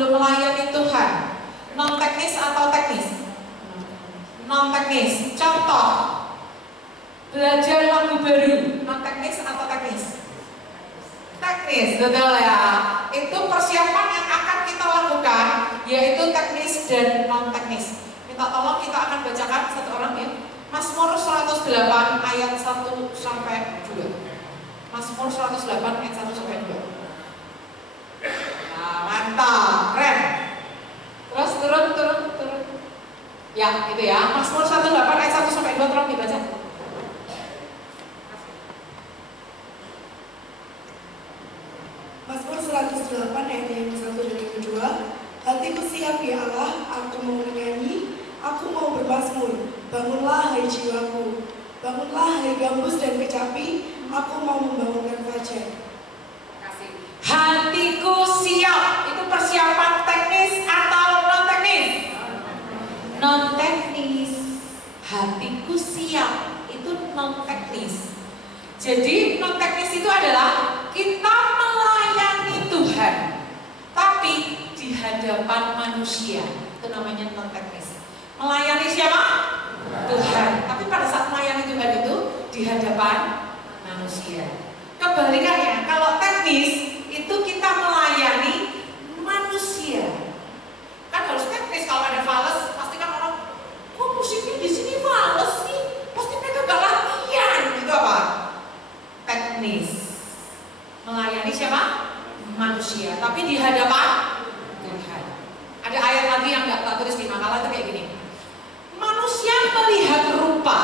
sebelum melayani Tuhan? Non teknis atau teknis? Non teknis. Contoh, belajar lagu baru, non teknis atau teknis? Teknis, betul ya. Itu persiapan yang akan kita lakukan, yaitu teknis dan non teknis. Minta tolong kita akan bacakan satu orang ya. Mazmur 108 ayat 1 sampai 2. Mazmur 108 ayat 1 sampai 2. Nah, mantap, keren. Terus turun. Ya, itu ya. Mazmur 108 ayat 1 sampai 2 tolong dibaca. Mazmur 108 ayat yang 1 dan yang 2. Hatiku siap ya Allah, aku mau menyanyi, aku mau bermazmur. Bangunlah hai jiwaku, bangunlah hai gambus dan kecapi, aku mau membangunkan fajar. Hatiku siap, itu persiapan teknis atau non teknis? Non teknis. Hatiku siap, itu non teknis. Jadi non teknis itu adalah kita melayani Tuhan, tapi di hadapan manusia. Itu namanya non teknis. Melayani siapa? Tuhan. Tapi pada saat melayani Tuhan itu di hadapan manusia. Kebalikannya, kalau teknis itu kita melayani manusia. Kan harus teknis. Kalau ada fales, pasti kan orang, kok musiknya di sini fales nih? Pasti mereka gak latihan. Itu apa? Teknis. Melayani siapa? Manusia. Tapi di hadapan Tuhan. Ada ayat lagi yang gak tak tulis di makalah itu kayak gini. Manusia melihat rupa,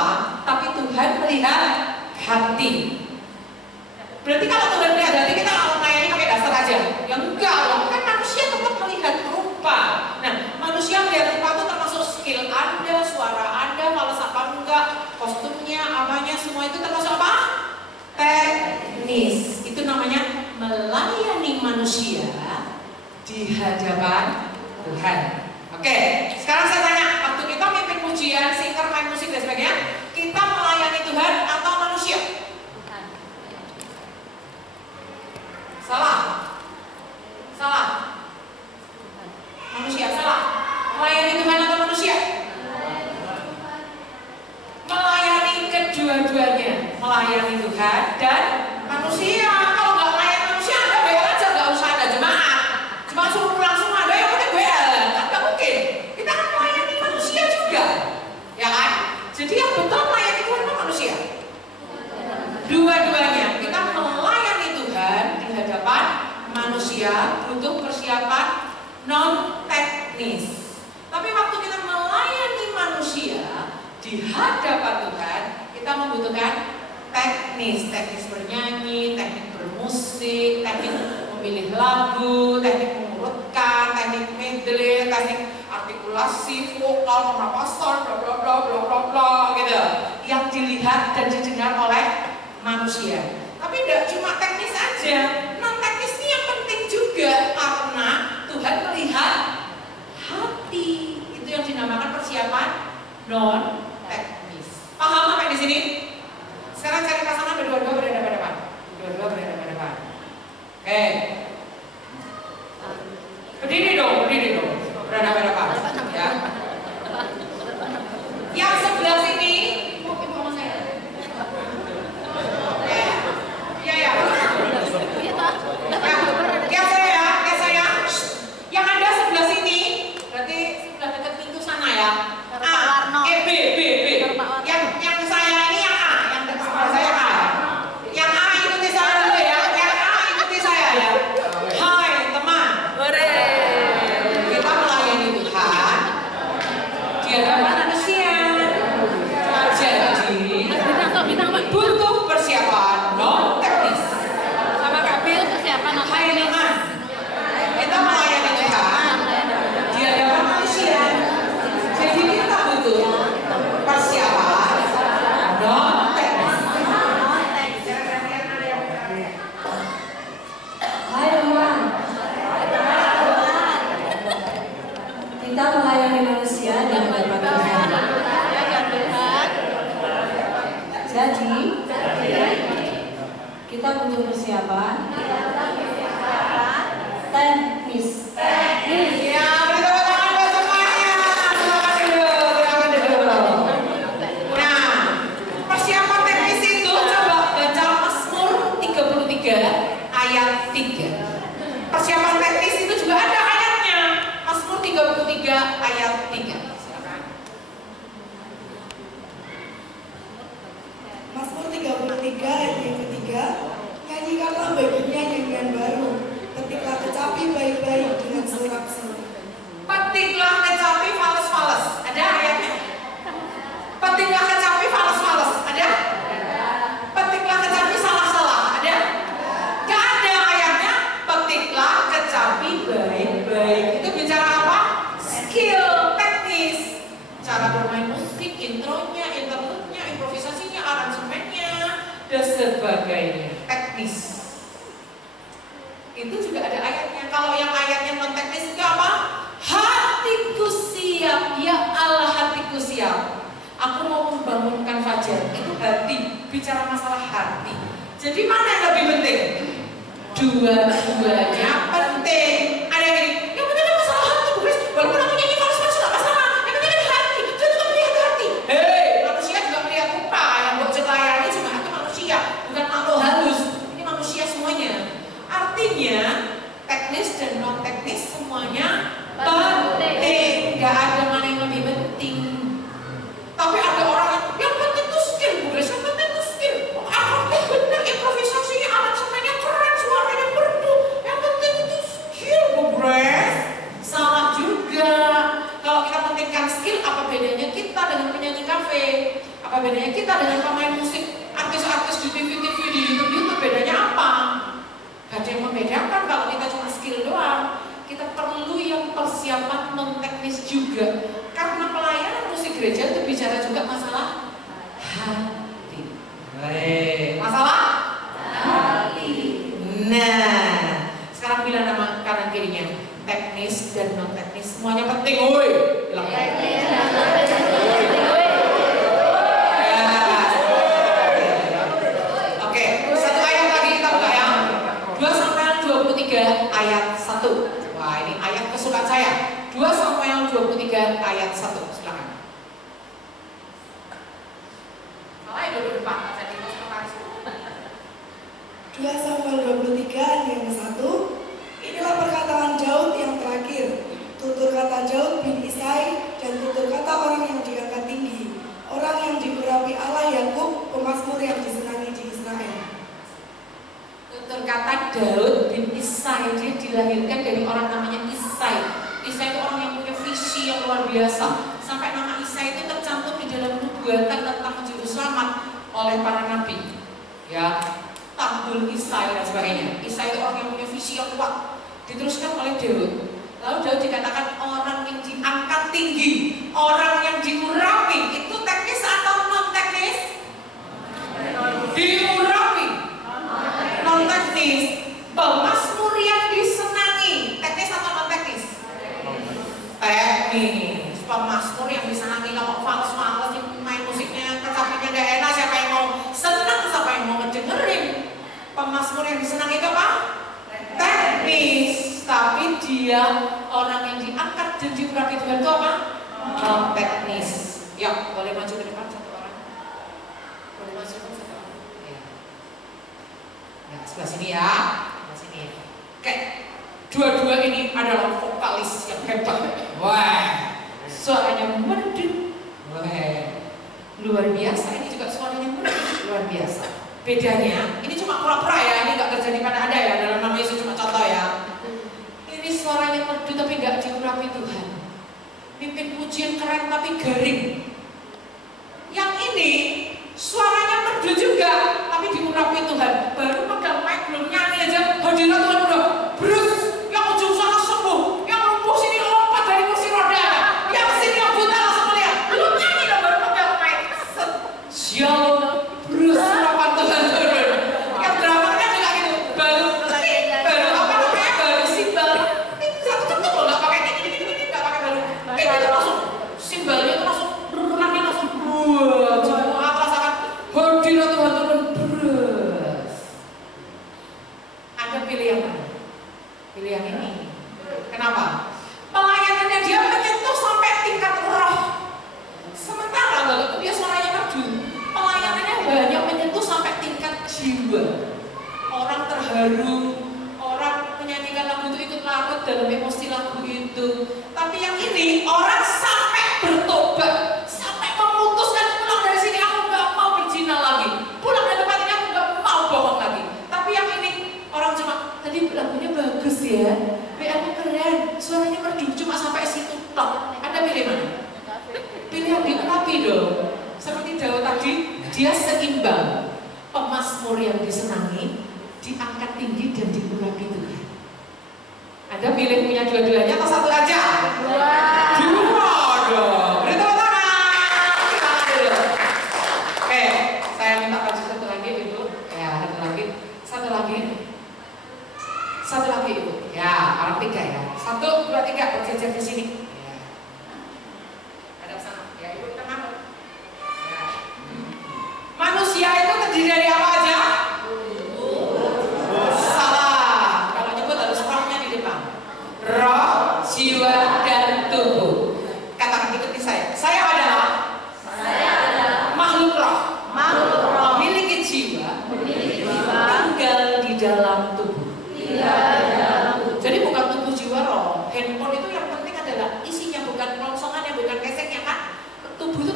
tapi Tuhan melihat hati. Berarti kalau Tuhan melihat hati, kita kalau melayani pakai dasar aja. Ya enggak loh, kan manusia tetap melihat rupa. Nah, manusia melihat rupa itu termasuk skill Anda, suara Anda, fales apa enggak, kostumnya, apanya, semua itu termasuk apa? Teknis. Itu namanya melayani manusia di hadapan Tuhan. Oke, sekarang saya tanya, waktu kita mimpin pujian, singer, main musik dan sebagainya, kita melayani Tuhan atau manusia? Salah. Manusia, salah. Melayani Tuhan atau manusia? Melayani kedua-duanya. Melayani Tuhan dan manusia. Kalau nggak melayani manusia, Anda bayar aja, nggak usah ada jemaat. Cuma suruh pulang semua, ada yang penting bayar. Kan nggak mungkin. Kita kan melayani manusia juga, ya kan? Jadi yang betul melayani Tuhan atau manusia? Dua-duanya. Kita melayani Tuhan di hadapan manusia butuh persiapan non teknis. Tapi waktu kita melayani manusia di hadapan Tuhan, kita membutuhkan teknis bernyanyi, teknik bermusik, teknik memilih lagu, teknik mengurutkan, teknik medley, teknik artikulasi, vokal, pernapasan, bla bla bla bla bla bla gitu. Yang dilihat dan didengar oleh manusia. Tapi tidak cuma teknis aja, non teknis ini yang penting juga karena Tuhan melihat hati. Itu yang dinamakan persiapan non teknis. Paham apa di sini? Sekarang cari pasangan berdua-dua berada pada depan. Berdua-dua berada pada depan. Oke. Berdiri dong. Berada pada depan. Ya. Yang sebelah sini, Kayak saya. Yang ada sebelah sini, berarti sudah dekat pintu sana ya. B. Yang saya ini yang A, yang dekat sebelah saya A. Yang A ikuti saya dulu ya. Yang A ikuti saya ya. Hai teman. Kita melayani Tuhan di hadapan manusia. Jadi butuh persiapan non teknis. Sama Kapil persiapan hai teman. Kita melayani Tuhan di hadapan manusia. Jadi kita butuh persiapan non teknis. Hai teman. Kita melayani manusia di hadapan Tuhan. Jadi kita butuh persiapan teknis. musik, intronya, interlude-nya, improvisasinya, aransemennya, dan sebagainya. Teknis. Itu juga ada ayatnya. Kalau yang ayatnya non teknis itu apa? Hatiku siap, ya Allah hatiku siap. Aku mau membangunkan fajar. Itu hati, bicara masalah hati. Jadi mana yang lebih penting? Dua-duanya penting. Ada yang gini, yang penting kan masalah hati, Bu Grace. Walaupun aku nyanyi false nggak masalah. Yang penting kan hati. Saya juga melihat hati. Hei, manusia juga melihat muka. Yang buat celayani cuma itu manusia, bukan makhluk halus. Ini manusia semuanya. Artinya teknis dan non teknis semuanya penting. Gak ada mana yang lebih penting. Tapi ada orang yang penting itu skill, Bu Grace. Yang penting itu skill. Akordnya benar, improvisasinya, aransemennya keren, suaranya merdu. Yang penting itu skill, Bu Grace. Salah juga. Kalau kita pentingkan skill, apa bedanya kita dengan penyanyi kafe? Apa bedanya kita dengan pemain musik, artis-artis di TV-TV, di YouTube? Bedanya apa? Gak ada yang membedakan kalau kita cuma skill doang. Kita perlu yang persiapan non teknis juga. Karena pelayanan musik gereja itu bicara juga masalah hati. Masalah hati. Nah, sekarang bilang nama kanan kirinya, teknis dan non teknis semuanya penting. Woi, oke, satu ayat lagi kita buka ya. 2 Samuel 23 ayat 1. Wah, ini ayat kesukaan saya. 2 Samuel 23 ayat 1. Silakan. Malah ya dulu depan, saya di pos 2 Samuel 23 ayat yang ke-1. Inilah perkataan Daud yang terakhir, tutur kata Daud bin Isai dan tutur kata orang yang diangkat tinggi, orang yang diurapi Allah Yakub, pemazmur yang disenangi di Israel. Tutur kata Daud bin Isai, dia dilahirkan dari orang namanya Isai. Isai itu orang yang punya visi yang luar biasa. Sampai nama Isai itu tercantum di dalam nubuatan tentang juru selamat oleh para nabi. Ya, Tabul Isai dan sebagainya. Isai itu orang yang punya visi yang kuat. Diteruskan oleh Daud. Lalu Daud dikatakan orang yang diangkat tinggi, orang yang diurapi. Itu teknis atau non teknis? Diurapi. Non teknis. Pemazmur yang disenangi. Teknis atau non teknis? Teknis. Pemazmur yang disenangi. Kalau fals-fals yang main musiknya, kecapinya gak enak, siapa yang mau senang, siapa yang mau ngedengerin? Pemazmur yang disenangi itu apa? Teknis. Tapi dia orang yang diangkat dan diurapi Tuhan itu apa? Non teknis. Ya, boleh maju ke depan satu orang. Boleh maju ke satu orang. Ya. Nah, sebelah sini ya. Sebelah sini ya. Oke. Dua-dua ini adalah vokalis yang hebat. Wah, suaranya merdu. Wah, luar biasa. Ini juga suaranya merdu, luar biasa. Bedanya, ini cuma pura-pura ya. Ini nggak terjadi pada Anda ya. Dalam nama Yesus cuma contoh ya. Ini suaranya merdu tapi nggak diurapi Tuhan. Mimpin pujian keren tapi garing. Yang ini suaranya merdu juga tapi diurapi Tuhan. Baru pegang mic belum nyanyi aja hadirat Tuhan udah brus. Yang ujung sana sembuh, yang lumpuh sini lompat dari kursi roda, yang sini yang buta langsung melihat. Belum nyanyi loh baru pegang mic. Shalom brus urapan Tuhan turun. Yang dramanya juga gitu. Baru apa namanya? Baru simbal. Satu ketuk loh nggak pakai ini nggak pakai baru. Itu langsung simbalnya itu langsung runangnya langsung wah semua rasakan hadirat Tuhan turun brus. Anda pilih yang mana? Pilih yang ini. Kenapa? Pelayanannya dia menyentuh sampai tingkat roh. Sementara walaupun dia suaranya merdu, pelayanannya banyak menyentuh sampai tingkat jiwa. Orang terharu, orang menyanyikan lagu itu ikut larut dalam emosi lagu itu. Tapi yang ini orang sampai bertobat, sampai memutuskan pulang dari sini aku nggak mau berzina lagi, pulang dari tempat ini aku nggak mau bohong lagi. Tapi yang ini orang cuma tadi lagunya bagus ya, aku keren, suaranya merdu cuma sampai situ tok. Anda pilih mana? Pilih yang diurapi dong. Seperti Daud tadi, dia seimbang. Pemazmur yang disenangi, diangkat tinggi dan diurapi Tuhan. Anda pilih punya dua-duanya atau satu aja? Dua dong. Beri tepuk tangan.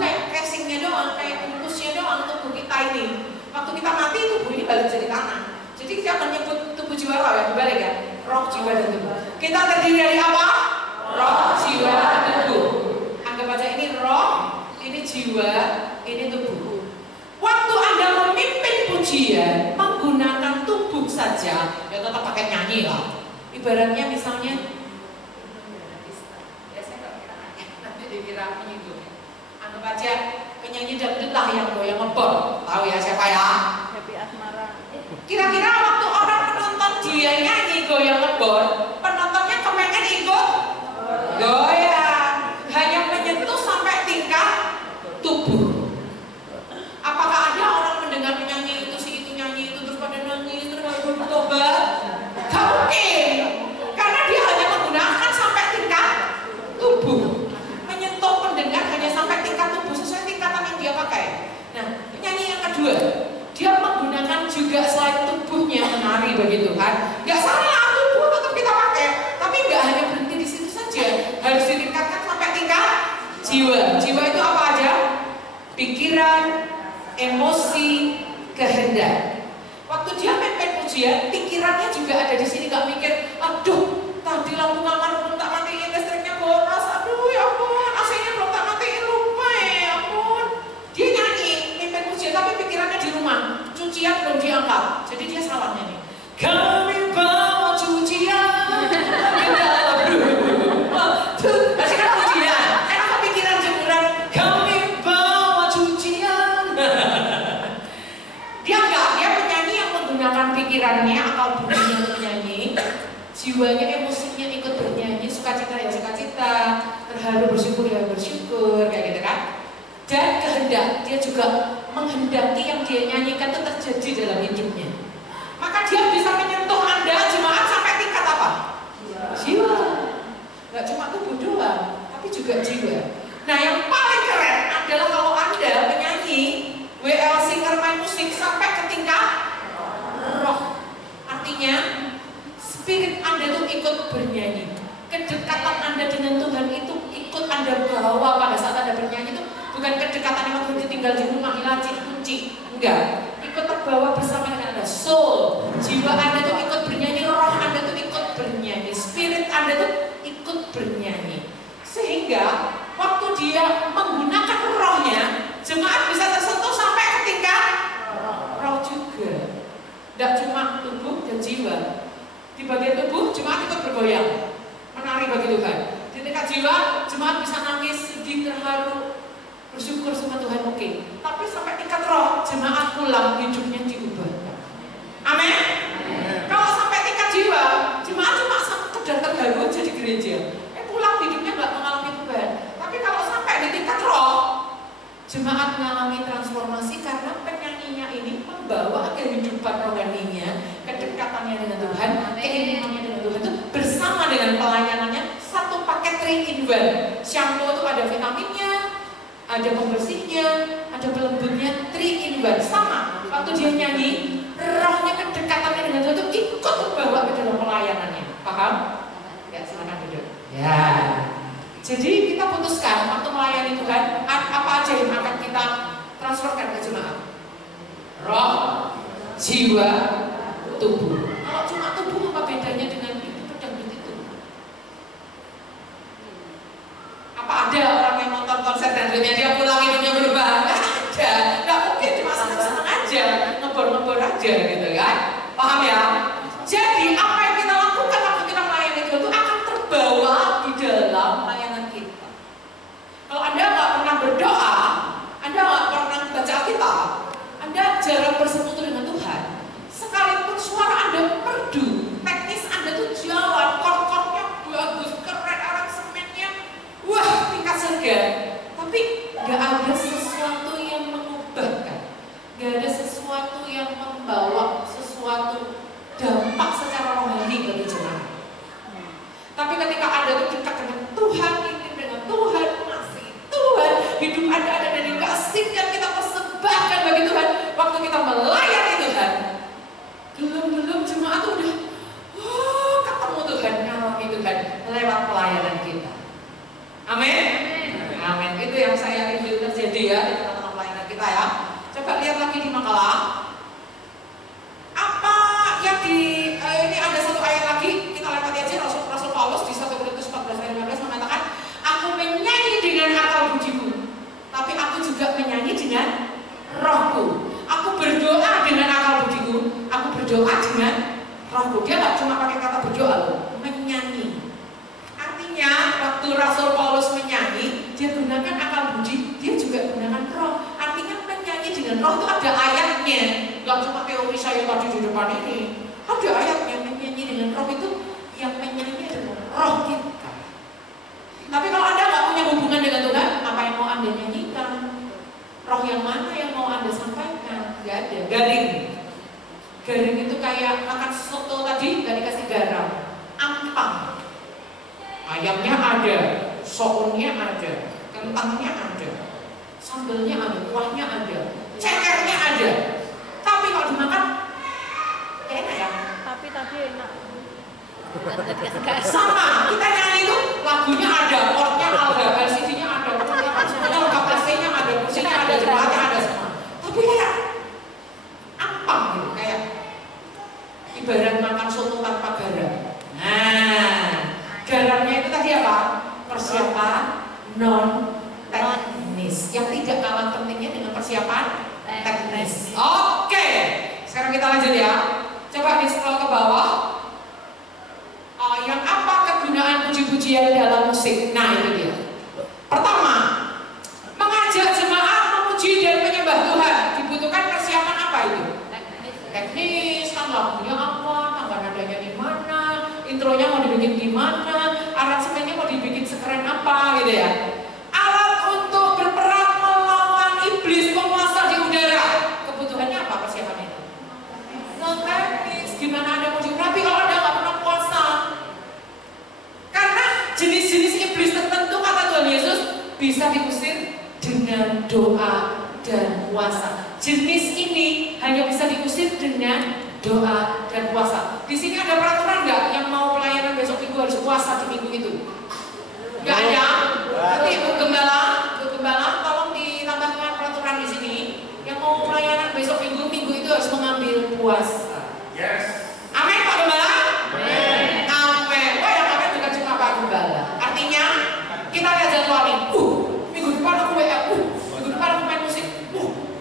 kayak casingnya doang, kayak bungkusnya doang tubuh kita ini. Waktu kita mati tubuh ini balik jadi tanah. Jadi kita menyebut tubuh jiwa roh ya, dibalik ya, roh jiwa dan tubuh. Kita terdiri dari apa? Roh, jiwa, tubuh. Anggap aja ini roh, ini jiwa, ini tubuh. Waktu Anda memimpin pujian menggunakan tubuh saja, ya tetap pakai nyanyi lah. Ibaratnya misalnya, ya saya nggak kira nanti dikira menyinggung. Anggap aja penyanyi dangdut lah yang goyang ngebor, tahu ya siapa ya? Happy Asmara. Kira-kira waktu orang menonton dia nyanyi goyang ngebor, penontonnya kepengen ikut goyang, hanya menyentuh sampai tingkat tubuh. Apakah ada orang mendengar penyanyi itu, si itu nyanyi itu terus pada nangis terus bertobat? Gak mungkin, karena dia hanya menggunakan sampai tingkat tubuh, menyentuh pendengar hanya sampai tingkat tubuh sesuai tingkatan yang dia pakai. Nah, penyanyi yang kedua, dia menggunakan juga selain tubuhnya menari bagi Tuhan. Gak salah, tubuh tetap kita pakai, tapi gak hanya berhenti di situ saja, harus ditingkatkan sampai tingkat jiwa. Jiwa itu apa aja? Pikiran, emosi, kehendak. Waktu dia memimpin pujian, pikirannya juga ada di sini, gak mikir, aduh, tadi lampu kamar belum tak matiin, listriknya boros, aduh ya ampun, AC-nya belum tak matiin, lupa ya ampun. Dia nyanyi, memimpin pujian, tapi pikirannya di rumah, cucian belum diangkat, jadi dia salah nyanyi. Kami bawa cucian ke dalam rumah. Tuh, masih kan pujian, enak kepikiran jemuran. Kami bawa cucian. Dia penyanyi yang menggunakan pikirannya, akal budinya untuk menyanyi, jiwanya, emosinya ikut bernyanyi, sukacita ya sukacita, terharu bersyukur ya bersyukur, kayak gitu kan. Dan kehendak, dia juga menghendaki yang dia nyanyikan itu terjadi dalam hidupnya. Maka dia bisa menyentuh Anda jemaat sampai tingkat apa? Jiwa. Gak cuma tubuh doang, tapi juga jiwa. Nah yang paling keren adalah kalau Anda menyanyi WL singer main musik sampai ke tingkat roh. Artinya spirit Anda itu ikut bernyanyi. Kedekatan Anda dengan Tuhan itu ikut Anda bawa pada saat Anda bernyanyi itu. Bukan kedekatan yang waktu tinggal di rumah ilaci kunci, enggak. Ikut terbawa bersama dengan Anda. Soul, jiwa Anda itu ikut bernyanyi, roh Anda itu ikut bernyanyi, spirit Anda itu ikut bernyanyi. Sehingga waktu dia menggunakan rohnya, jemaat bisa tersentuh sampai ke tingkat roh juga. Tidak cuma tubuh dan jiwa. Di bagian tubuh, jemaat ikut bergoyang, menari bagi Tuhan. Di tingkat jiwa, jemaat bisa nangis, sedih, terharu, bersyukur sama Tuhan, oke. Tapi sampai tingkat roh, jemaat pulang hidupnya diubah. Amin. Kalau sampai tingkat jiwa, jemaat cuma sekedar terharu aja di gereja. Pulang hidupnya nggak mengalami Tuhan. Tapi kalau sampai di tingkat roh, jemaat mengalami transformasi karena penyanyinya ini membawa kehidupan rohaninya, kedekatannya dengan Tuhan, keinginannya dengan Tuhan itu bersama dengan pelayanannya satu paket 3 in 1. Shampoo itu ada vitaminnya, ada pembersihnya, ada pelembutnya, 3 in 1 sama. Waktu dia nyanyi, rohnya kedekatannya dengan Tuhan itu ikut terbawa ke dalam pelayanannya. Paham? Ya, silakan duduk. Ya. Jadi kita putuskan waktu melayani Tuhan apa aja yang akan kita transferkan ke jemaat. Roh, jiwa, tubuh. Kalau cuma tubuh apa bedanya dengan itu pedang itu? Apa ada orang yang nonton konser dan dia pulang hidupnya berubah? Nggak ada. Nggak mungkin cuma senang-senang aja, ngebor-ngebor aja gitu kan? Paham ya? Jadi apa yang kita lakukan waktu kita melayani Tuhan itu akan terbawa di dalam layanan kita. Kalau Anda nggak pernah berdoa, Anda nggak pernah baca Alkitab, Anda jarang bersekutu dengan Tuhan, sekalipun suara Anda merdu, teknis Anda tuh jalan, chord-chordnya bagus, keren, aransemennya, wah tingkat surga. Tapi nggak ada sesuatu yang mengubahkan, nggak ada sesuatu yang membawa sesuatu dampak secara rohani bagi jemaat. Tapi ketika Anda tuh dekat dengan Tuhan, ingin dengan Tuhan, mengasihi Tuhan, hidup Anda ada dan dikasihkan, kita persembahkan bagi Tuhan. Waktu kita melayani Tuhan, belum jemaat udah ketemu Tuhan, ngalami Tuhan lewat pelayanan kita. Amin. Amin. Itu yang saya rindu terjadi ya di tengah-tengah pelayanan kita ya. Coba lihat lagi di makalah. Apa yang ini ada satu ayat lagi, kita lewati aja. Rasul Paulus di 1 Korintus 14 ayat 15 mengatakan, aku menyanyi dengan akal budiku, tapi aku juga menyanyi dengan rohku. Aku berdoa dengan akal budiku, aku berdoa dengan rohku. Dia nggak cuma pakai kata berdoa loh, menyanyi. Artinya waktu Rasul Paulus menyanyi, dia gunakan akal budi, dia juga gunakan roh. Artinya menyanyi dengan roh itu ada ayatnya, nggak cuma teori saya tadi di depan ini. Ada ayatnya, menyanyi dengan roh itu yang menyanyi adalah roh kita. Tapi kalau Anda nggak punya hubungan dengan Tuhan, apa yang mau Anda nyanyikan? Roh yang mana yang mau Anda sampaikan? Gak ada. Garing. Garing itu kayak makan soto tadi, gak dikasih garam. Ampang. Ayamnya ada, sounnya ada, kentangnya ada, sambelnya ada, kuahnya ada, cekernya ada. Tapi kalau dimakan, enak ya? Tapi enak. Sama, kita nyanyi itu lagunya ada, chordnya ada, LCD-nya ada, semuanya lengkap, AC-nya ada, kursinya ada, jemaatnya ada semua. Tapi kayak ampang gitu, kayak ibarat makan soto tanpa garam. Nah, garamnya itu tadi apa? Persiapan non teknis yang tidak kalah pentingnya dengan persiapan teknis. Oke, sekarang kita lanjut ya. Coba di scroll ke bawah. Yang apa kegunaan puji-pujian dalam musik? Nah itu dia. Pertama, mengajak jemaat memuji dan menyembah Tuhan. Dibutuhkan persiapan apa itu? Teknis, kan lagunya apa, tangga nadanya di mana, intronya mau dibikin gimana, aransemennya mau dibikin sekeren apa gitu ya. Alat untuk berperang melawan iblis penguasa di udara. Kebutuhannya apa persiapannya itu? Non teknis. Gimana Anda mau rapi kalau Anda nggak pernah puasa? Karena jenis-jenis iblis tertentu kata Tuhan Yesus bisa diusir dengan doa dan puasa. Jenis ini hanya bisa diusir dengan doa dan puasa. Di sini ada peraturan nggak yang mau pelayanan besok minggu harus puasa di minggu itu? Nggak ada. Nanti Ibu Gembala, tolong ditambahkan peraturan di sini. Yang mau pelayanan besok minggu itu harus mengambil puasa. Yes. Amin Pak Gembala. Amin. Wah yang amin juga cuma Pak Gembala. Artinya kita lihat jadwalnya. Minggu depan aku WA. Minggu depan aku main musik.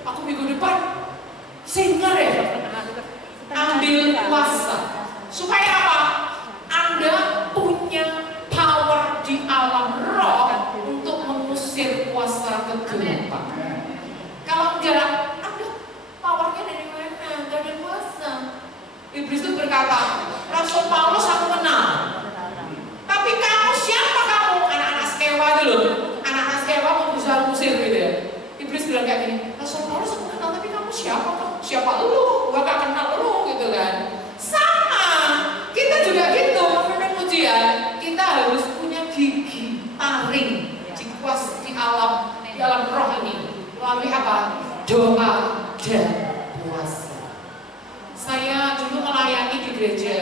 Aku minggu depan singer ya. Ambil puasa. Supaya apa? Anda punya power di alam roh untuk mengusir puasa kegelapan. Kalau enggak, Anda powernya dari mana? Enggak ada puasa. Iblis itu berkata, Rasul Paulus aku kenal. Tapi kamu siapa kamu? Anak-anak Skewa itu loh. Anak-anak Skewa mau berusaha ngusir gitu ya. Iblis bilang kayak gini, Rasul Paulus aku kenal, tapi kamu siapa? Siapa lu? Gua gak kenal lu gitu kan. Sama, kita juga gitu, memimpin pujian, kita harus punya gigi taring di alam roh ini. Melalui apa? Doa dan puasa. Saya dulu melayani di gereja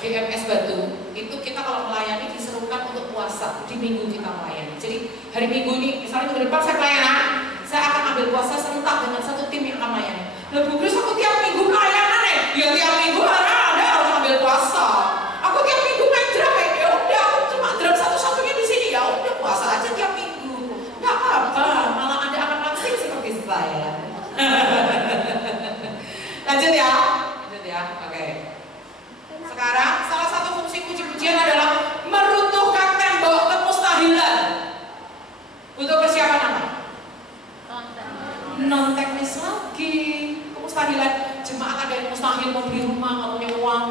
GMS Batu. Itu kita kalau melayani diserukan untuk puasa. Di minggu kita melayani. Jadi hari Minggu ini, misalnya minggu depan saya pelayanan, saya akan ambil puasa serentak dengan satu tim yang akan melayani. Lah Bu Grace, aku tiap minggu pelayanan ya tiap minggu Anda harus ambil puasa. Aku tiap minggu main drum ya udah, aku cuma drum satu-satunya di sini ya udah puasa aja tiap minggu. Nggak apa-apa, malah Anda akan langsing seperti saya. Lanjut ya, oke. Sekarang salah satu fungsi puji-pujian adalah meruntuhkan tembok kemustahilan. Butuh persiapan apa? Non teknis lagi. Kemustahilan, jemaat ada yang mustahil mau beli rumah, nggak punya uang.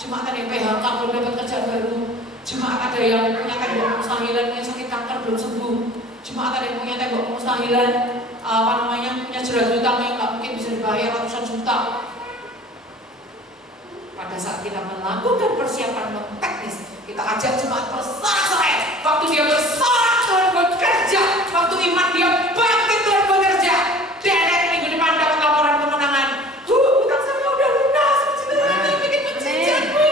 Jemaat ada yang PHK belum dapat kerjaan baru. Jemaat ada yang punya tembok kemustahilan, punya sakit kanker belum sembuh. Jemaat ada yang punya tembok kemustahilan, punya jerat hutang yang nggak mungkin bisa dibayar ratusan juta. Pada saat kita melakukan persiapan non teknis, kita ajak jemaat bersorak-sorai. Waktu dia bersorak, Tuhan bekerja. Waktu iman dia bangkit, Tuhan bekerja. Derek minggu depan dapat laporan kemenangan. Utang saya udah lunas. Bikin pencucian, Bu.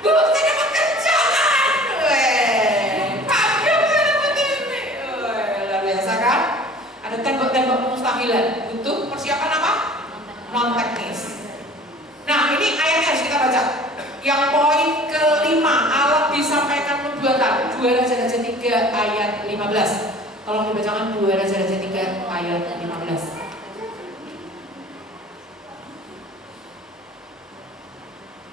Bu, saya dapat kerjaan. Kagak saya dapat ini. panggilan. Butuh persiapan apa? Non teknis. Nah, ini ayatnya harus kita baca. Yang poin kelima, alat disampaikan nubuatan. 2 Raja-Raja 3 ayat 15. Tolong dibacakan 2 Raja-Raja 3 ayat 15.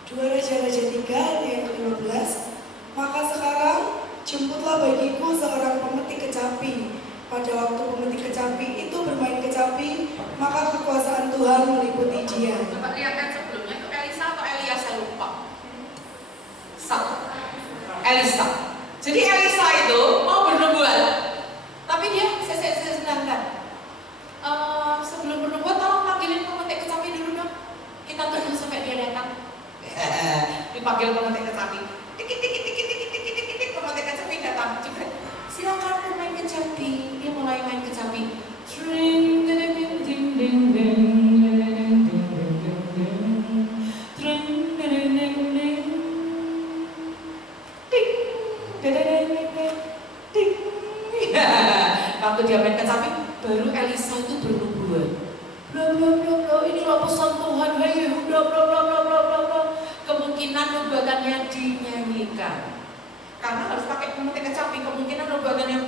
2 Raja-Raja 3 ayat 15. Maka sekarang jemputlah bagiku seorang pemetik kecapi. Pada waktu pemetik kecapi itu bermain kecapi, maka kekuasaan Tuhan meliputi dia. Coba lihat kan sebelumnya itu Elisa atau Elias, saya lupa. Elisa. Jadi Elisa itu mau bernubuat, tapi dia sebentar. Sebelum bernubuat tolong panggilin pemetik kecapi dulu dong. Kita tunggu sampai dia datang. Dipanggil pemetik kecapi. Dikit, pemetik kecapi datang. Jepret. Silakan bermain kecapi. Dia mulai main kecapi. Waktu dia main kecapi, baru Elisa itu bernubuat. Bla bla bla bla, inilah pesan Tuhan, hai Yehuda, bla bla bla bla bla bla. Kemungkinan nubuatannya dinyanyikan. Karena harus pakai pemetik kecapi, kemungkinan nubuatannya,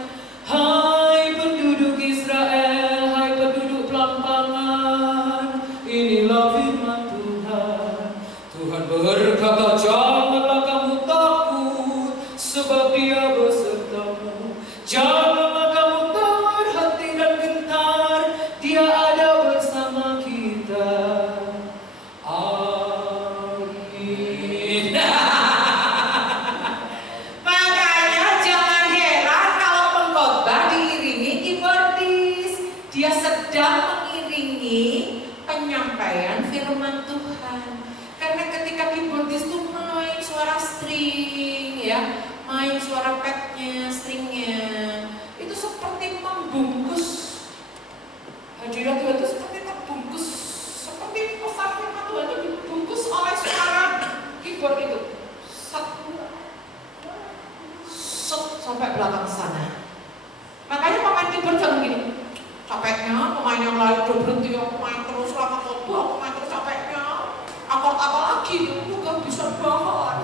hai penduduk Israel, hai penduduk pelampangan, inilah firman Tuhan. Tuhan berkata, janganlah kamu takut, sebab Dia besertamu. Janganlah kamu terhati dan gentar, Dia ada bersama kita. Amin. Makanya jangan heran kalau pengkhotbah diiringi keyboardis. Dia sedang mengiringi penyampaian firman Tuhan. Karena ketika keyboardis itu main suara string, ya, main suara padnya, stringnya, itu seperti membungkus hadirat Tuhan, itu seperti terbungkus, seperti pesan firman Tuhan itu dibungkus oleh suara keyboard itu. Sampai belakang sana. Makanya pemain keyboard jangan gini. Capeknya pemain yang lain udah berhenti, aku main terus lama khotbah, aku main terus capeknya. Akord apa lagi? Itu gak bisa banget.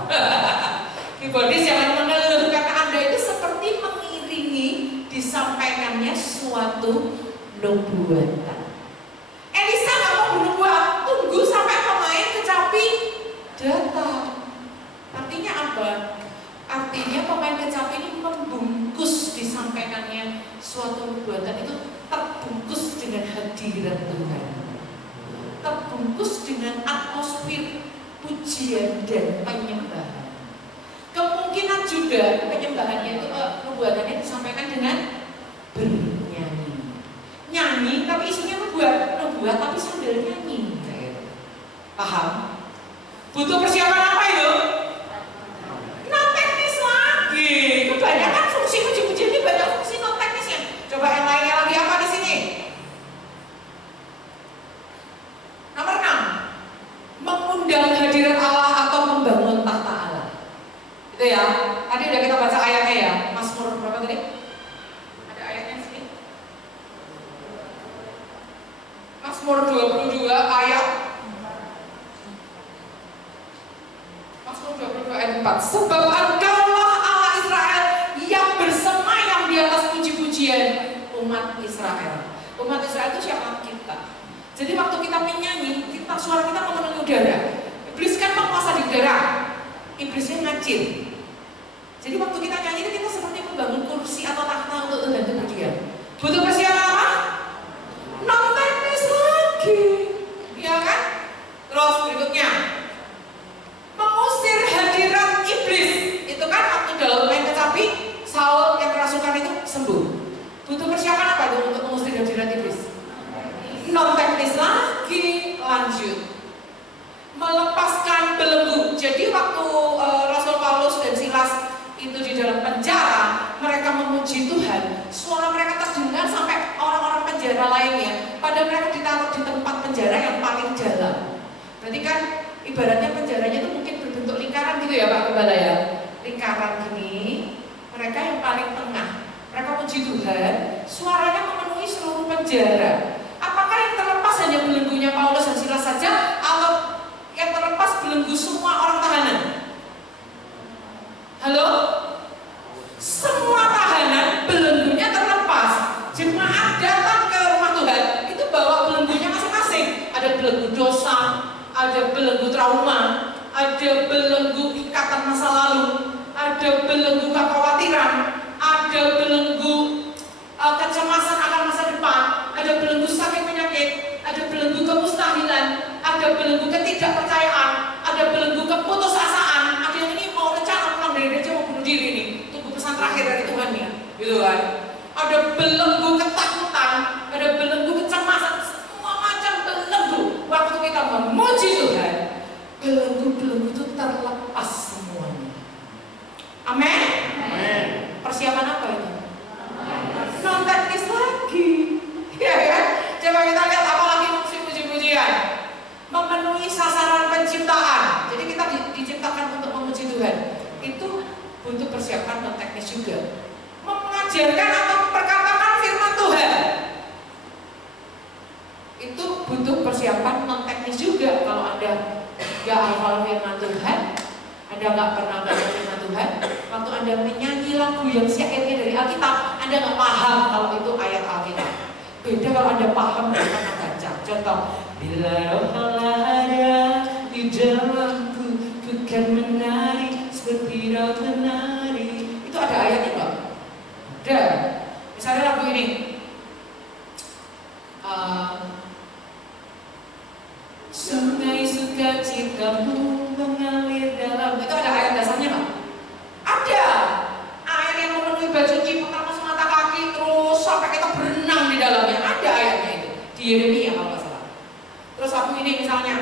Keyboardis jangan mengeluh karena Anda itu seperti mengiringi disampaikannya suatu nubuatan. Elisa gak mau bernubuat, tunggu sampai pemain kecapi datang. Artinya apa? Artinya pemain kecapi ini membungkus disampaikannya suatu nubuatan itu terbungkus dengan hadirat Tuhan, terbungkus dengan atmosfer pujian dan penyembahan. Kemungkinan juga penyembahannya itu nubuatannya disampaikan dengan bernyanyi, nyanyi tapi isinya nubuat tapi sambil nyanyi. Paham? Butuh persiapan apa itu? Non teknis lagi. Kebanyakan fungsi puji-pujian ini banyak fungsi non teknisnya. Coba yang lainnya lagi apa di sini? Nomor 6, mengundang hadirat Allah atau membangun tahta Allah. Itu ya. Tadi udah kita baca ayatnya ya. Mazmur berapa tadi? Ada ayatnya di sini. Mazmur 22 ayat. Mazmur 22 ayat 4. Sebab Engkaulah Allah Israel yang bersemayam di atas puji-pujian umat Israel. Umat Israel itu siapa? Kita. Jadi waktu kita menyanyi, suara kita memenuhi udara. Iblis kan menguasai di udara. Iblisnya ngacir. Jadi waktu kita nyanyi kita seperti membangun kursi atau takhta untuk Tuhan itu berdiam. Butuh persiapan apa? Non teknis lagi, ya kan? Terus berikutnya, mengusir hadirat iblis. Itu kan waktu dalam main kecapi, Saul yang kerasukan itu sembuh. Butuh persiapan apa itu untuk mengusir hadirat iblis? Non teknis lagi, lanjut. Melepaskan belenggu. Jadi waktu Rasul Paulus dan Silas itu di dalam penjara, mereka memuji Tuhan, suara mereka terdengar sampai orang-orang penjara lainnya. Padahal mereka ditaruh di tempat penjara yang paling dalam. Berarti kan ibaratnya penjaranya itu mungkin berbentuk lingkaran gitu ya Pak Gembala ya. Lingkaran gini, mereka yang paling tengah. Mereka puji Tuhan, suaranya memenuhi seluruh penjara. Apa belenggunya Paulus dan Silas saja, atau yang terlepas belenggu semua orang tahanan? Halo? Semua tahanan belenggunya terlepas. Jemaat datang ke rumah Tuhan itu bawa belenggunya masing-masing. Ada belenggu dosa, ada belenggu trauma, ada belenggu ikatan masa lalu, ada belenggu kekhawatiran, ada belenggu kecemasan akan masa depan, ada belenggu sakit penyakit, ada belenggu kemustahilan, ada belenggu ketidakpercayaan, ada belenggu keputusasaan. Ada yang ini mau rencana pulang dari gereja mau bunuh diri nih, tunggu pesan terakhir dari Tuhan nih, gitu kan? Ada belenggu ketakutan, ada belenggu kecemasan, semua macam belenggu. Waktu kita memuji Tuhan, belenggu-belenggu itu terlepas semuanya. Amin. Persiapan apa itu? Non teknis lagi, ya kan? Coba kita lihat apalagi puji-pujian, memenuhi sasaran penciptaan. Jadi kita diciptakan untuk memuji Tuhan. Itu butuh persiapan non teknis juga. Mengajarkan atau memperkatakan firman Tuhan, itu butuh persiapan non teknis juga. Kalau Anda nggak hafal firman Tuhan, Anda nggak pernah baca firman Tuhan, waktu Anda menyanyi lagu yang syairnya dari Alkitab, Anda nggak paham kalau itu ayat Alkitab. Beda kalau Anda paham dan pernah baca. Contoh, bila Roh Allah ada di dalamku, bukan menari seperti Daud menari. Itu ada ayatnya nggak? Ada. Misalnya lagu ini, sungai sukacitamu mengalir dalam. Itu ada ayat dasarnya nggak? Ada. Air yang memenuhi baju cipokan semata kaki terus sampai kita berenang di dalamnya. Ada ayatnya itu di Yeremia kalau nggak salah. Terus lagu ini misalnya,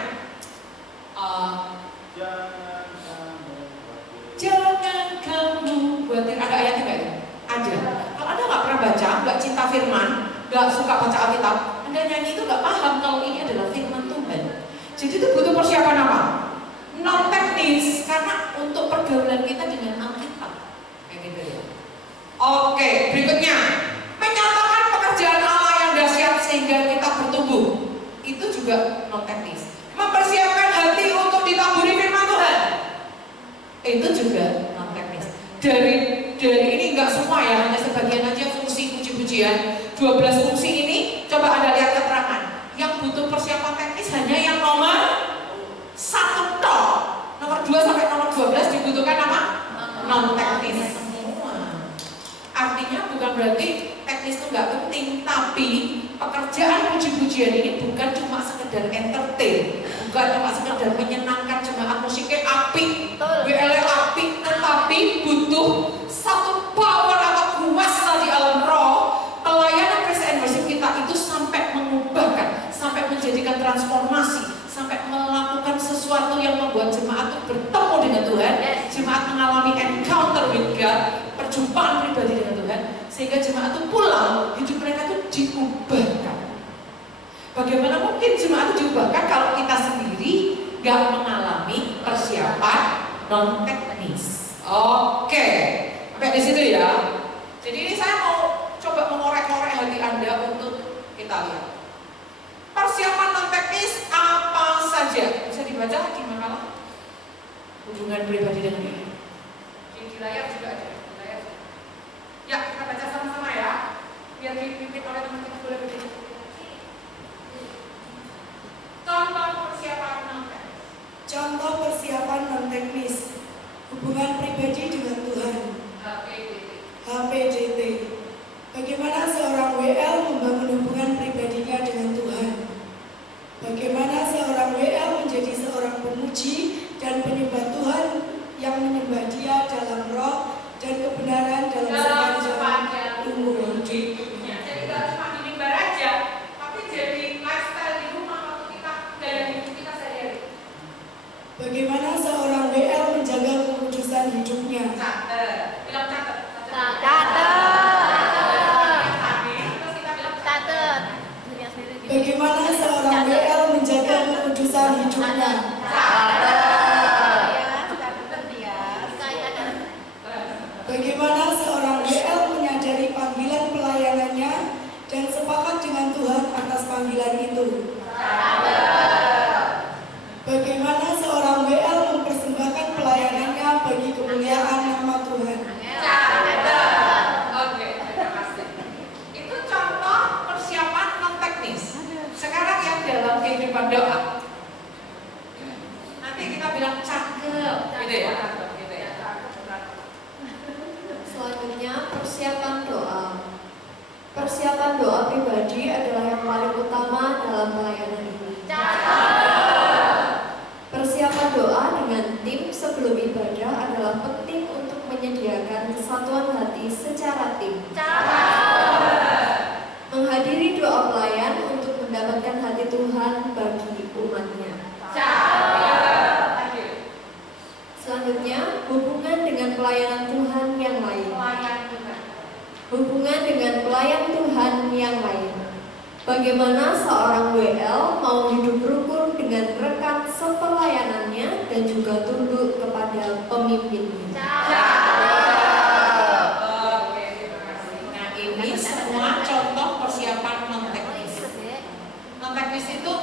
jangan kamu khawatir. Ada ayatnya nggak itu? Ada. Kalau Anda nggak pernah baca, nggak cinta firman, nggak suka baca Alkitab, Anda nyanyi itu nggak paham kalau ini adalah firman Tuhan. Jadi itu butuh persiapan apa? Non teknis, karena untuk pergaulan kita dengan Alkitab. Kayak gitu ya. Oke, berikutnya, menyatakan pekerjaan Allah yang dahsyat sehingga kita bertumbuh. Itu juga non teknis. Mempersiapkan hati untuk ditaburi firman Tuhan. Itu juga non teknis. Dari ini enggak semua ya, hanya sebagian aja fungsi puji-pujian. 12 fungsi ini coba Anda lihat keterangan. Yang butuh persiapan teknis hanya yang nomor 1 toh. Nomor 2 sampai nomor 12 dibutuhkan apa? Non teknis semua. Artinya bukan berarti teknis itu nggak penting, tapi pekerjaan puji-pujian ini bukan cuma sekedar entertain, bukan cuma sekedar menyenangkan jemaat musiknya apik, WL apik, tetapi butuh satu power atau kuasa di alam roh. Pelayanan praise and worship kita itu sampai mengubahkan, sampai menjadikan transformasi, sampai melakukan sesuatu yang membuat jemaat itu bertemu dengan Tuhan, jemaat mengalami encounter with God, perjumpaan pribadi dengan Tuhan, sehingga jemaat itu pulang, hidup mereka itu diubahkan. Bagaimana mungkin jemaat itu diubahkan kalau kita sendiri gak mengalami persiapan non teknis? Oke, sampai di situ ya. Jadi ini saya mau coba mengorek-ngorek hati Anda untuk kita lihat. Persiapan non teknis apa saja? Bisa dibaca di makalah hubungan pribadi dengan Dia. Di layar juga ada. Di layar. Ya, kita baca sama-sama ya. Biar dipimpin oleh teman kita boleh berdiri. Contoh persiapan non teknis. Contoh persiapan non teknis. Hubungan pribadi dengan Tuhan. HPJT. Bagaimana seorang WL membangun hubungan pribadinya dengan Tuhan? Bagaimana seorang WL menjadi seorang pemuji dan penyembah Tuhan yang menyembah Dia dalam roh dan kebenaran dalam sepanjang umur hidupnya. Jadi gak cuma di mimbar aja, tapi jadi lifestyle di rumah waktu kita dan hidup kita sehari-hari. Bagaimana seorang WL menjaga kekudusan hidupnya? Bilang catat. Catat. kehidupan doa. Nanti kita bilang cakep, gitu ya. Selanjutnya persiapan doa. Persiapan doa pribadi adalah yang paling utama dalam pelayanan ini. Persiapan doa dengan tim sebelum ibadah adalah penting untuk menyediakan kesatuan hati secara tim. Menghadiri doa pelayan untuk mendapatkan hati Tuhan bagi umatnya. Selanjutnya, hubungan dengan pelayanan Tuhan yang lain. Hubungan dengan pelayan Tuhan yang lain. Bagaimana seorang WL mau hidup rukun dengan rekan sepelayanannya dan juga tunduk kepada pemimpinnya. Oke, terima kasih. Nah, ini semua contoh persiapan non-teknis. Non-teknis itu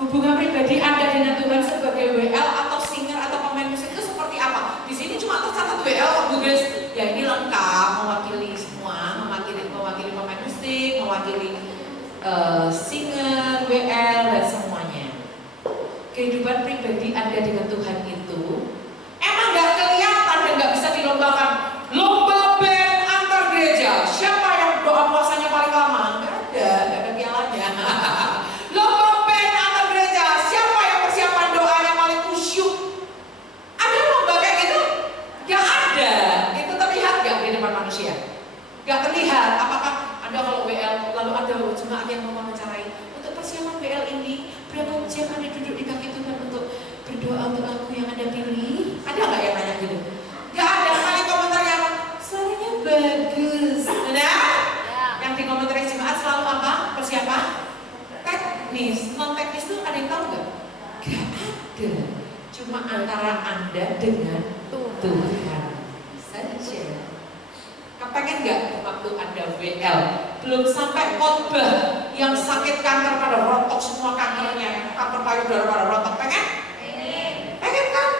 hubungan pribadi Anda dengan Tuhan sebagai WL atau singer atau pemain musik itu seperti apa? Di sini cuma tercatat WL, Bu guys. Ya ini lengkap, mewakili semua, mewakili pemain musik, mewakili singer, WL dan semuanya. Kehidupan pribadi Anda dengan Tuhan itu emang nggak kelihatan dan nggak bisa dilombakan. Lomba band antar gereja, siapa yang doa puasanya paling lama? Nggak ada pialanya. Lomba band antar gereja, siapa yang persiapan doanya paling khusyuk? Ada lomba kayak gitu? Nggak ada. Itu terlihat nggak di depan manusia? Nggak terlihat. Apakah Anda kalau WL lalu ada jemaat yang mau mewawancarai untuk persiapan WL ini berapa jam Anda duduk di kaki Tuhan untuk berdoa untuk lagu yang Anda pilih? Ada nggak yang nanya gitu? Nggak ada. Kali komentarnya apa? Suaranya bagus. Nah, yang di komentar jemaat selalu apa? Persiapan teknis. Non teknis itu ada yang tahu nggak? Nggak ada. Cuma antara Anda dengan Tuhan saja. Kepengen nggak waktu Anda WL belum sampai khotbah yang sakit kanker pada rontok semua kankernya, kanker payudara pada rontok, pengen? Pengen kan?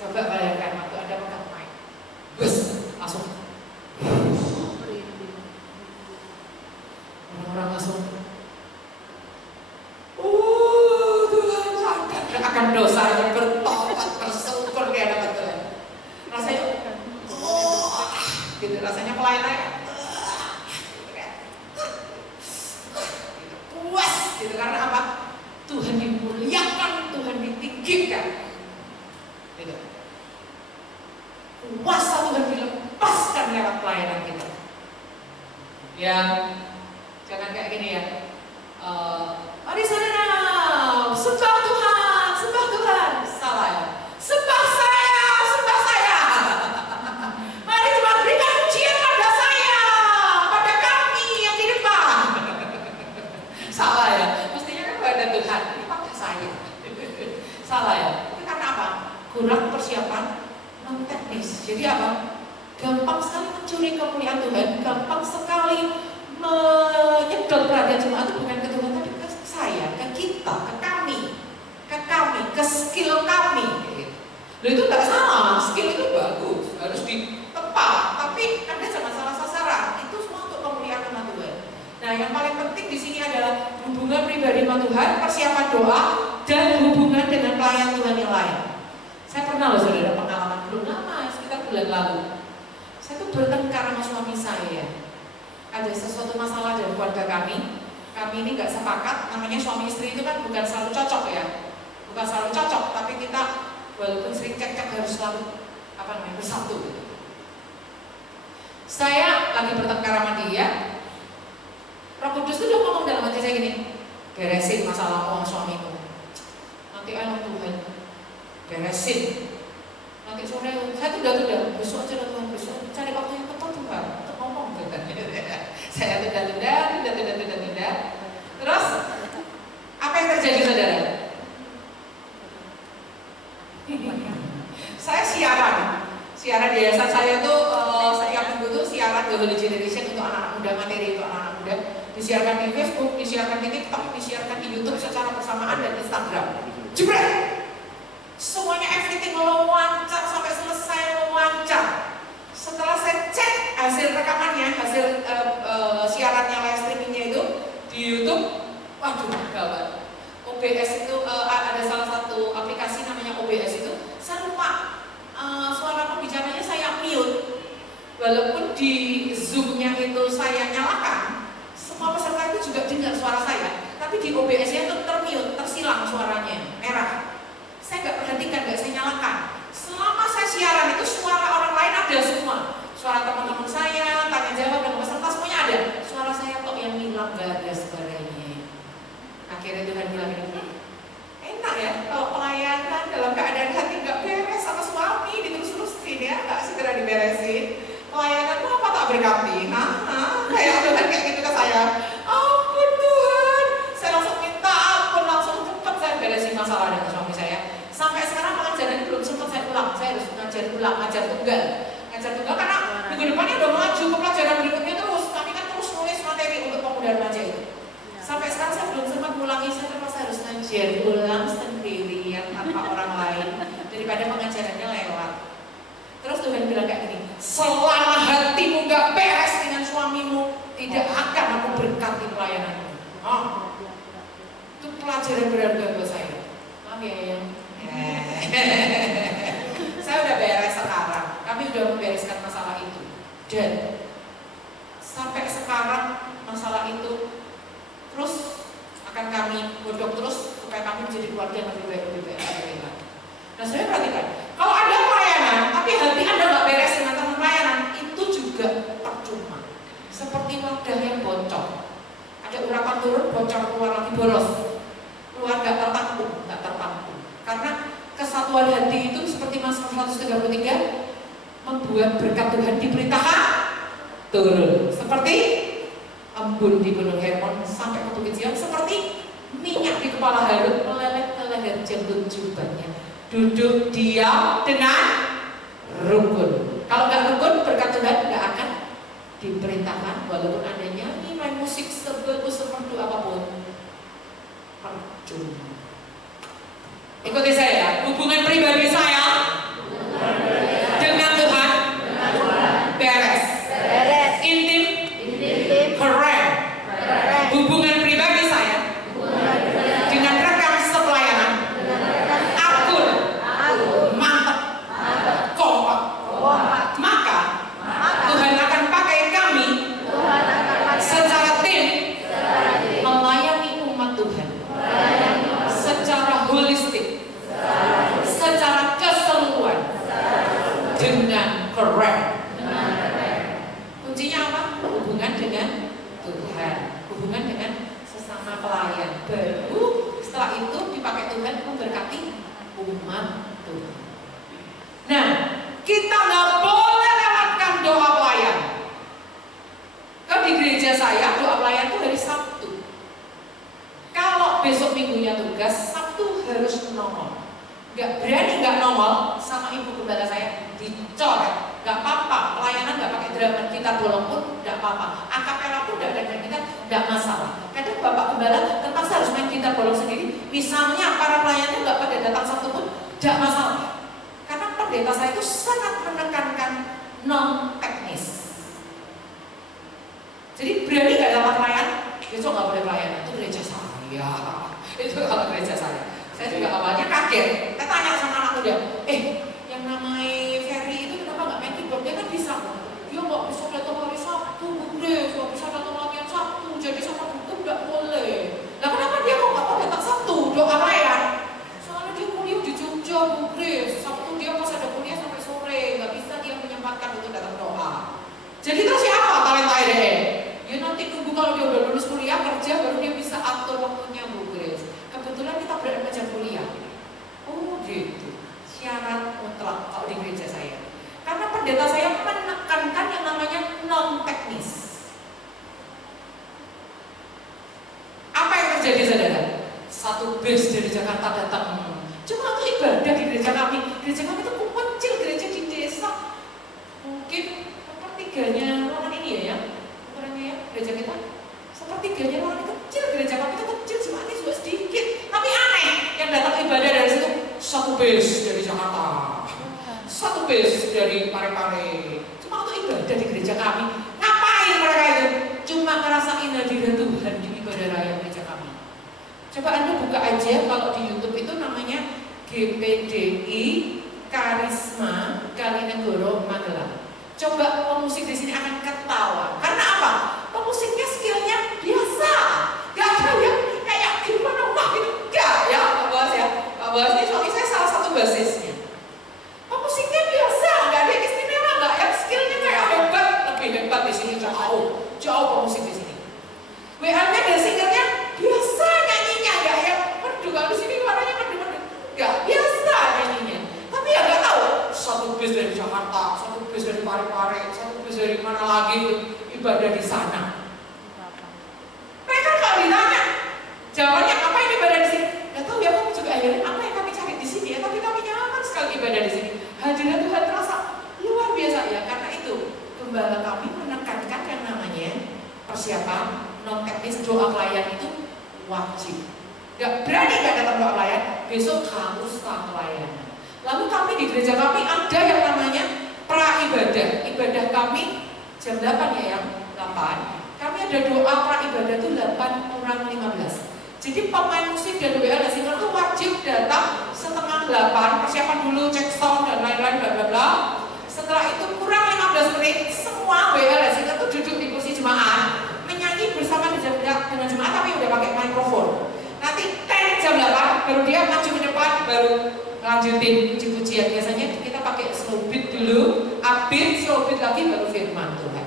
Coba bayangkan waktu Anda pegang mic, bus langsung orang-orang langsung Tuhan sadar akan dosanya, bertobat, bersyukur dia dapat Tuhan. Rasanya gitu, rasanya pelayanannya puas gitu, karena apa? Tuhan dimuliakan, Tuhan ditinggikan gitu. Kuasa Tuhan dilepaskan lewat pelayanan kita ya. Jangan kayak gini ya, mari saudara sembah Tuhan, sembah Tuhan. Salah ya, sembah saya, sembah saya. Mari Tuhan berikan pujian pada saya, pada kami yang di depan. Salah ya, mestinya kan pada Tuhan, ini pada saya. Salah ya, itu karena apa? Kurang persiapan non teknis. Jadi apa? Gampang sekali mencuri kemuliaan Tuhan, gampang sekali menyedot perhatian jemaat itu bukan ke Tuhan tapi ke saya, ke kita, ke kami, ke skill kami. Loh itu nggak salah, skill itu bagus, harus ditepat, tapi Anda jangan salah sasaran. Itu semua untuk kemuliaan nama Tuhan. Nah, yang paling penting di sini adalah hubungan pribadi sama Tuhan, persiapan doa, dan hubungan dengan pelayan Tuhan yang lain. Saya pernah loh saudara pengalaman belum lama, sekitar bulan lalu. Saya tuh bertengkar sama suami saya. Ada sesuatu masalah dalam keluarga kami. Kami ini nggak sepakat. Namanya suami istri itu kan bukan selalu cocok ya, bukan selalu cocok. Tapi kita walaupun sering cekcok harus selalu bersatu. Gitu. Saya lagi bertengkar sama dia. Roh Kudus itu udah ngomong dalam hati saya gini, beresin masalahmu sama suamimu. Nanti anak Tuhan, beresin. Nanti sore saya tunda-tunda, besok aja Tuhan, besok cari waktu yang tepat Tuhan untuk ngomong. Saya tunda-tunda. Terus apa yang terjadi saudara? Saya siaran yayasan saya tuh setiap minggu tuh siaran The Holy Generation untuk anak-anak muda, materi untuk anak-anak muda, disiarkan di Facebook, disiarkan di TikTok, disiarkan di YouTube secara bersamaan dan Instagram. Jebret! Semuanya everything lancar sampai selesai lancar. Setelah saya cek hasil rekamannya, hasil siarannya live streamingnya itu di YouTube, di OBS-nya itu termute, tersilang suaranya, merah. Saya nggak perhatikan, nggak saya nyalakan. Selama saya siaran itu suara orang lain ada semua. Suara teman-teman saya, tanya jawab dan peserta semuanya ada. Suara saya kok yang hilang, nggak ada suaranya. Akhirnya Tuhan bilang ini, enak ya kalau pelayanan dalam keadaan hati nggak beres sama suami diterus-terusin ya, nggak segera diberesin. Pelayananmu apa tak berkati? Kayak Tuhan kayak gitu ke saya. Ampun Tuhan, saya langsung minta ampun, langsung cepat saya beresin masalah dengan suami saya. Sampai sekarang pengajaran belum sempat saya ulang, saya harus ngajar ulang, ngajar tunggal karena minggu depannya udah maju ke pelajaran berikutnya terus. Kami kan terus nulis materi untuk pemuda remaja itu. Sampai sekarang saya belum sempat mengulangi, saya terpaksa harus ngajar ulang sendirian tanpa orang lain daripada pengajarannya lewat. Terus Tuhan bilang kayak gini, selama hatimu gak beres dengan suamimu, tidak akan aku berkati pelayananmu. Itu pelajaran berharga buat saya. Maaf ya yang saya udah beres sekarang. Kami udah membereskan masalah itu. Dan sampai sekarang masalah itu terus akan kami godok terus supaya kami menjadi keluarga yang lebih baik. Nah, saya perhatikan, kalau ada pelayanan tapi hati Anda nggak beres dengan teman pelayanan, itu juga percuma. Seperti wadah yang bocor, ada urapan turun, bocor keluar lagi boros, keluar nggak tertampung. Karena kesatuan hati itu seperti Mazmur 133 membuat berkat Tuhan diperintahkan turun. Seperti embun di Gunung Hermon sampai ke Bukit Sion, seperti minyak di kepala Harun meleleh ke leher janggut jubahnya. Duduk diam dengan rukun. Kalau nggak rukun, berkat Tuhan nggak akan diperintahkan. Walaupun Anda nyanyi, main musik sebagus seperti apapun, percuma. Ikuti saya, hubungan pribadi saya dengan Tuhan beres, intim, keren. Hubungan pribadi saya dengan rekan sepelayanan akun, mantap, kompak. Maka Tuhan akan pakai kami secara tim melayani umat Tuhan secara holistik, secara keseluruhan, dengan keren. Kuncinya apa? Hubungan dengan Tuhan, hubungan dengan sesama pelayan. Baru setelah itu dipakai Tuhan memberkati umat Tuhan. Nah, kita nggak boleh lewatkan doa pelayan. Kalau di gereja saya doa pelayan itu hari Sabtu. Kalau besok minggunya tugas, Sabtu harus nongol. Gak berani gak nongol sama ibu gembala saya dicoret. Gak apa-apa, pelayanan gak pakai drama, kita bolong pun gak apa-apa. Akapela pun gak ada dengan kita, gak masalah. Kadang bapak gembala terpaksa harus main gitar bolong sendiri. Misalnya para pelayannya gak pada datang Sabtu pun gak masalah. Karena pendeta saya itu sangat menekankan non teknis. Jadi berani gak dapat pelayan, besok gak boleh pelayanan. Itu gereja saya. Itu kalau gereja saya. Saya juga awalnya kaget. Saya tanya sama anak muda, yang namanya Ferry itu kenapa nggak main keyboard? Dia kan bisa. Dia nggak bisa datang hari Sabtu, Bunda. Nggak bisa datang latihan Sabtu. Jadi sama buku nggak boleh. Nah kenapa dia kok nggak mau datang Sabtu? Doa pelayan. Soalnya dia kuliah di Jogja, Bunda. Sabtu dia pas ada kuliah sampai sore, nggak bisa dia menyempatkan untuk datang doa. Jadi terus siapa talenta deh? Ya nanti tunggu kalau dia udah lulus kuliah kerja baru dia bisa atur waktunya, Bu Grace. Kebetulan kita berada mengajar kuliah. Oh gitu. Syarat mutlak kalau di gereja saya. Karena pendeta saya menekankan yang namanya non teknis. Apa yang terjadi saudara? Satu bus dari Jakarta datang. Cuma untuk ibadah di gereja kami. Gereja kami itu kecil, gereja di desa. Mungkin sepertiganya ruangan ini ya. Ukurannya ya, gereja kita. Sepertiganya ruangan kecil, gereja kami itu kecil, jemaatnya juga sedikit. Tapi aneh, yang datang ibadah dari situ satu bus dari Jakarta, satu bus dari Parepare. Cuma untuk ibadah di gereja kami. Ngapain mereka itu? Cuma ngerasain hadirat Tuhan di ibadah raya gereja kami. Coba Anda buka aja kalau di YouTube itu namanya GPDI Karisma Kalinegoro Magelang. Coba pemusik di sini akan ketawa. Karena apa? Pemusiknya skillnya biasa. Gak ada yang kayak ibadah di sana? Mereka kalau ditanya, jawabannya apa yang ibadah di sini? Gak tahu ya, kami juga akhirnya apa yang kami cari di sini ya, tapi kami nyaman sekali ibadah di sini. Hadirat Tuhan terasa luar biasa ya, karena itu gembala kami menekankan yang namanya persiapan non teknis doa pelayan itu wajib. Gak berani gak datang doa pelayan, besok harus pelayanan. Lalu kami di gereja kami ada yang namanya pra ibadah. Ibadah kami jam 8 ya, yang 8. Kami ada doa pra ibadah itu 8 kurang 15. Jadi pemain musik dan WL singer itu wajib datang setengah 8, persiapan dulu, cek sound dan lain-lain bla bla bla. Setelah itu kurang 15 menit, semua WL singer itu duduk di kursi jemaat, menyanyi bersama dengan jemaat tapi udah pakai mikrofon. Nanti jam 8 baru dia maju ke depan, baru lanjutin puji-pujian. Biasanya kita pakai slow beat dulu, upbeat, slow beat lagi, baru firman Tuhan.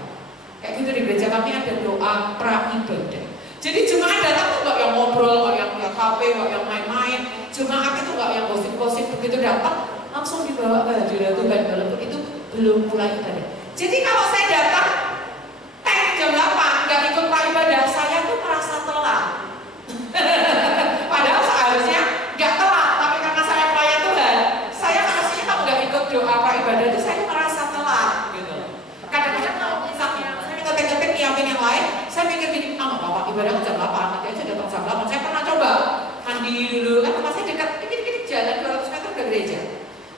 Kayak gitu di gereja kami ada doa pra ibadah. Jadi jemaat datang tuh gak yang ngobrol, gak yang HP, gak yang main-main. Jemaat itu gak yang gosip-gosip, begitu datang langsung dibawa ke hadirat Tuhan, walaupun itu belum mulai ibadah. Jadi kalau saya datang jam 8 gak ikut pra ibadah, saya tuh merasa telat. Padahal seharusnya gak telat, tapi karena saya pelayan Tuhan, saya harusnya kalau gak ikut doa pra ibadah itu saya merasa telat gitu. Kadang-kadang kalau misalnya saya ngetik-ngetik nyiapin yang lain, saya mikir gini, nggak apa-apa, ibadah jam 8, nanti aja datang jam 8. Saya pernah coba mandi dulu, kan masih dekat, dikit-dikit jalan 200 meter ke gereja.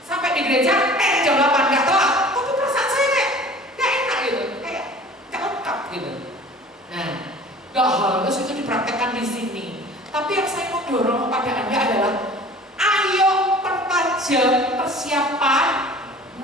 Sampai di gereja, jam 8 gak telat, tapi perasaan saya kayak gak enak gitu, kayak gak lengkap gitu. Nah, gak harus itu dipraktekkan di sini. Tapi yang saya mau dorong kepada Anda adalah, ayo pertajam persiapan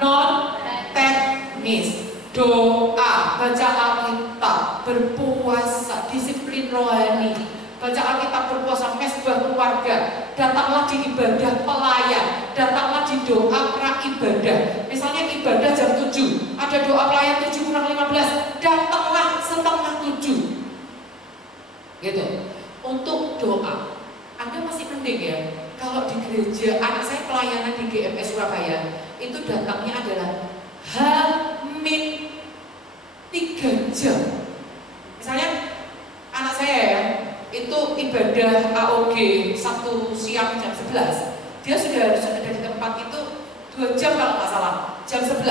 non teknis. Doa, baca Alkitab, berpuasa, disiplin rohani, baca Alkitab, berpuasa, mesbah keluarga, datanglah di ibadah pelayan, datanglah di doa pra ibadah. Misalnya ibadah jam 7, ada doa pelayan 7 kurang 15, datanglah setengah 7 gitu untuk doa. Anda masih mending ya, kalau di gereja, anak saya pelayanan di GMS Surabaya itu datangnya adalah H-3 jam. Misalnya anak saya ya, itu ibadah AOG Sabtu siang jam 11, dia sudah harus ada di tempat itu 2 jam kalau nggak salah, jam 11.